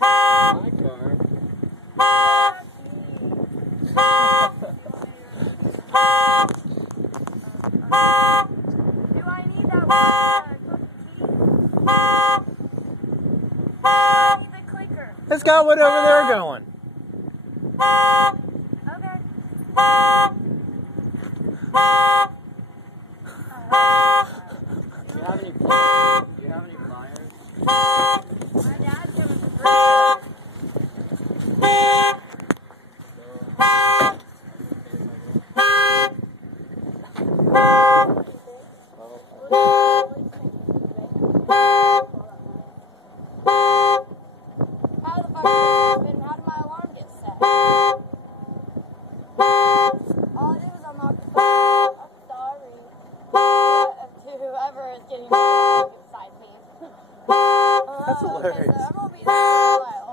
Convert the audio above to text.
My car. Do I need that one cookie? I need the clicker. It's got one over there going. Okay. Do you have any pliers? Do you have any pliers? My dad's giving me free. How the fuck did how did my alarm get set? All I did was unlock the phone. I'm sorry. To whoever is getting beside me. That's hilarious. Okay, so I'm gonna be there for a while.